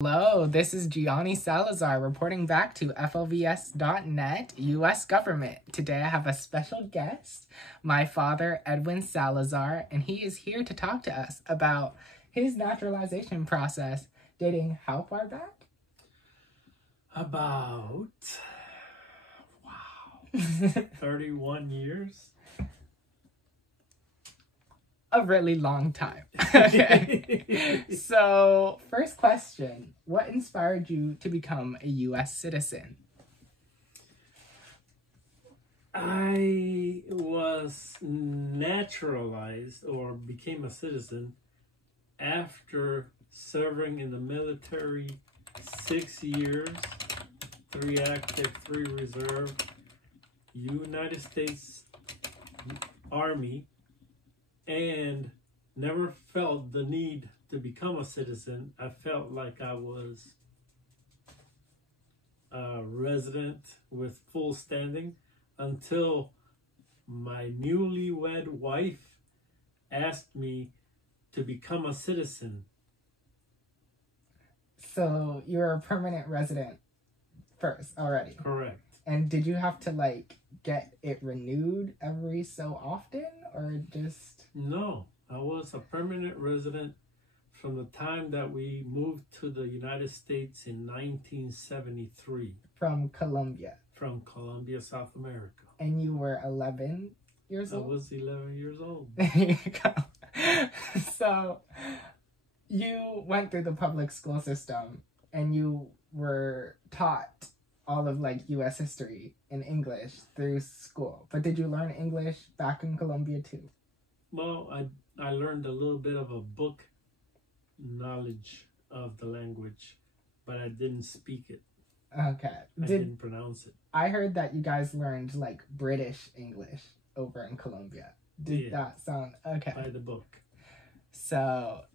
Hello, this is Gianni Salazar reporting back to FLVS.net, U.S. Government. Today I have a special guest, my father, Edwin Salazar, and he is here to talk to us about his naturalization process dating how far back? About, 31 years. A really long time. Okay. So, first question, what inspired you to become a U.S. citizen? I was naturalized or became a citizen after serving in the military 6 years, 3 active, 3 reserve, United States Army, and never felt the need to become a citizen. I felt like I was a resident with full standing until my newlywed wife asked me to become a citizen. So, you're a permanent resident first already? Correct. And did you have to, get it renewed every so often, or just... No, I was a permanent resident from the time that we moved to the United States in 1973. From Colombia? From Colombia, South America. And you were 11 years old? I was 11 years old. There you go. So, you went through the public school system, and you were taught all of U.S. history in English through school. But did you learn English back in Colombia too? Well, I learned a little bit of a book knowledge of the language, but I didn't speak it. Okay. I didn't pronounce it. I heard that you guys learned British English over in Colombia. Did that sound okay? By the book. So,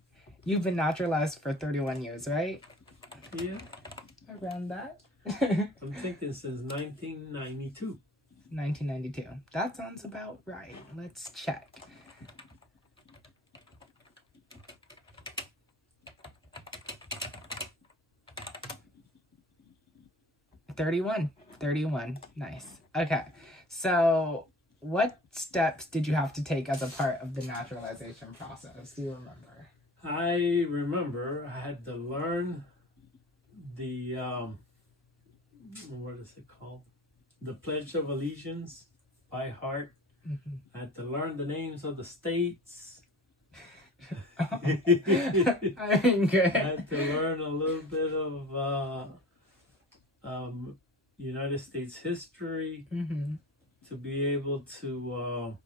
you've been naturalized for 31 years, right? Yeah. Around that? I'm thinking since 1992. 1992. That sounds about right. Let's check. $31. Nice. Okay. So, what steps did you have to take as a part of the naturalization process? Do you remember? I remember I had to learn the, what is it called? The Pledge of Allegiance by heart. Mm-hmm. I had to learn the names of the states. I mean, good. I had to learn a little bit of United States history to be able to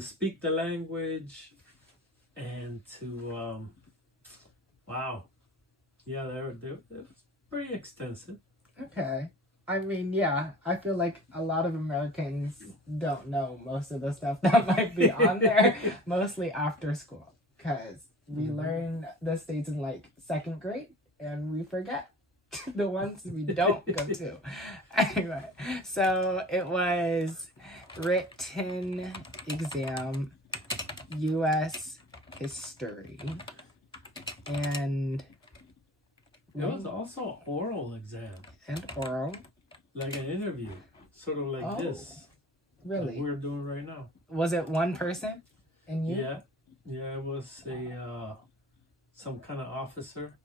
speak the language and to it was pretty extensive. Okay. I mean, yeah, I feel like a lot of Americans don't know most of the stuff that might be on there, mostly after school, because we learn the states in 2nd grade and we forget the ones we don't go to. Anyway, so it was written exam, U.S. history, and it was also an oral exam. And oral. Like an interview, sort of like this. Really? Like we're doing right now. Was it one person and you? Yeah, it was some kind of officer,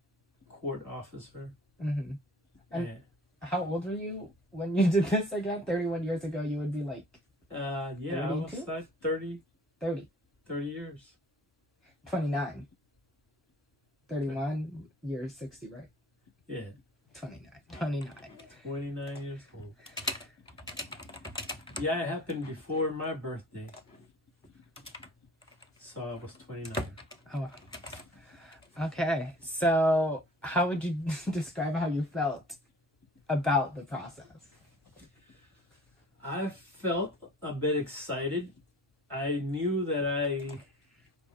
court officer. Mm-hmm. And how old were you when you did this again? 31 years ago, you would be 32? I was 30 years. 29. 31 years, 60, right? Yeah. 29 years old. Yeah, it happened before my birthday. So I was 29. Oh, wow. Okay, so how would you describe how you felt about the process? I felt a bit excited. I knew that I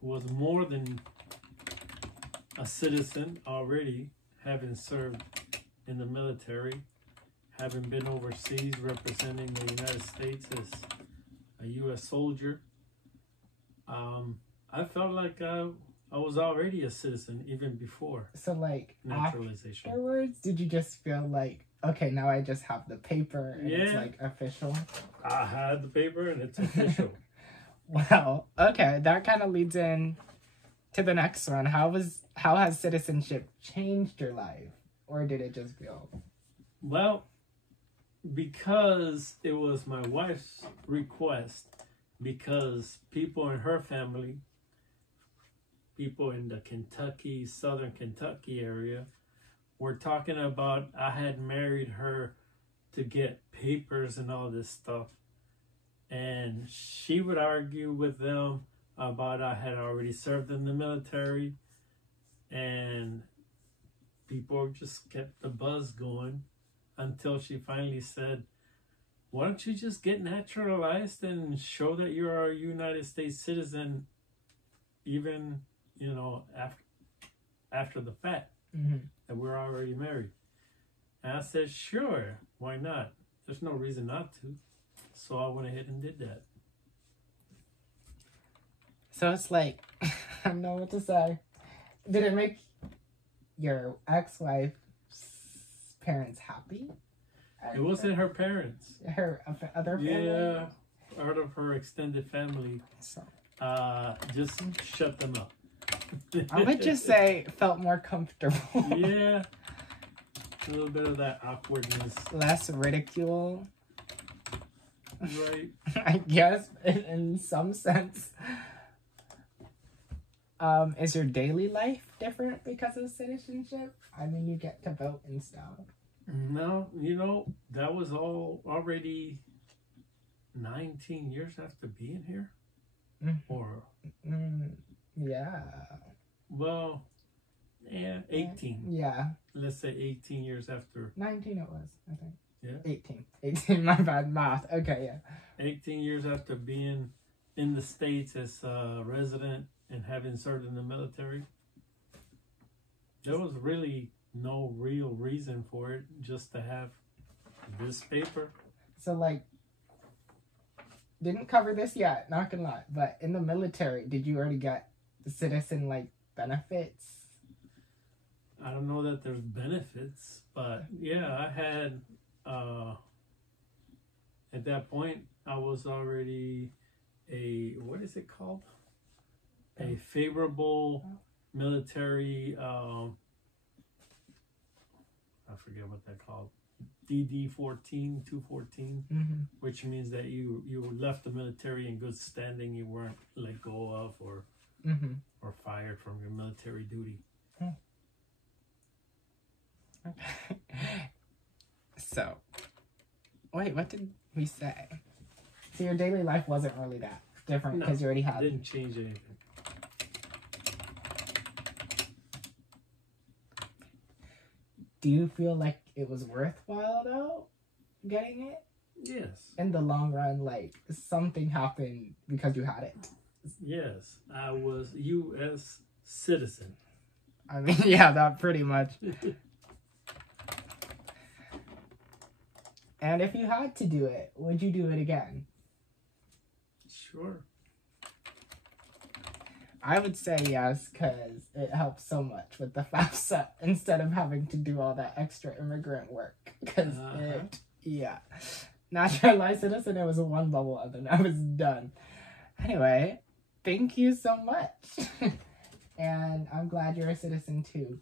was more than a citizen already, having served in the military, having been overseas representing the United States as a U.S. soldier. I felt like I I was already a citizen even before So, like, naturalization. afterwards, did you just feel like, okay, now I just have the paper and it's, Yeah. like, official? I had the paper and it's official. Well, okay, that kind of leads in to the next one. How has citizenship changed your life? Or did it just feel... Well, because it was my wife's request, because people in her family, people in the Kentucky, southern Kentucky area, were talking about I had married her to get papers and all this stuff. And she would argue with them about I had already served in the military, and people just kept the buzz going until she finally said, why don't you just get naturalized and show that you're a United States citizen even, after the fact that we're already married. And I said, sure, why not? There's no reason not to. So I went ahead and did that. So it's like, I don't know what to say. Did it make your ex-wife's parents happy? It wasn't her parents. Her other family? Yeah, part of her extended family. So, just shut them up. I would just say felt more comfortable. Yeah. A little bit of that awkwardness. Less ridicule. Right. I guess, in some sense. Is your daily life different because of citizenship? I mean, you get to vote and stuff. No, that was all already 19 years after being here. Or yeah. Well, yeah, 18. Yeah. Let's say 18 years after. 19 it was, I think. Yeah. 18, my bad math. Okay, yeah. 18 years after being in the States as a resident and having served in the military. There was really no real reason for it, just to have this paper. So, like, didn't cover this yet, not gonna lie, but in the military, did you already get citizen, like, benefits? I don't know that there's benefits, but yeah, I had, at that point, I was already what is it called? A favorable military, I forget what they're called, DD-14, 214, which means that you left the military in good standing, you weren't let go of or fired from your military duty. So, wait, what did we say? So your daily life wasn't really that different because you already had... Didn't change anything. Do you feel like it was worthwhile, though, getting it? Yes. In the long run, like, something happened because you had it. Yes, I was U.S. citizen. I mean, yeah, that pretty much. And if you had to do it, would you do it again? Sure. I would say yes, because it helps so much with the FAFSA instead of having to do all that extra immigrant work. Because naturalized citizen, it was one bubble and then I was done. Anyway, thank you so much. And I'm glad you're a citizen too.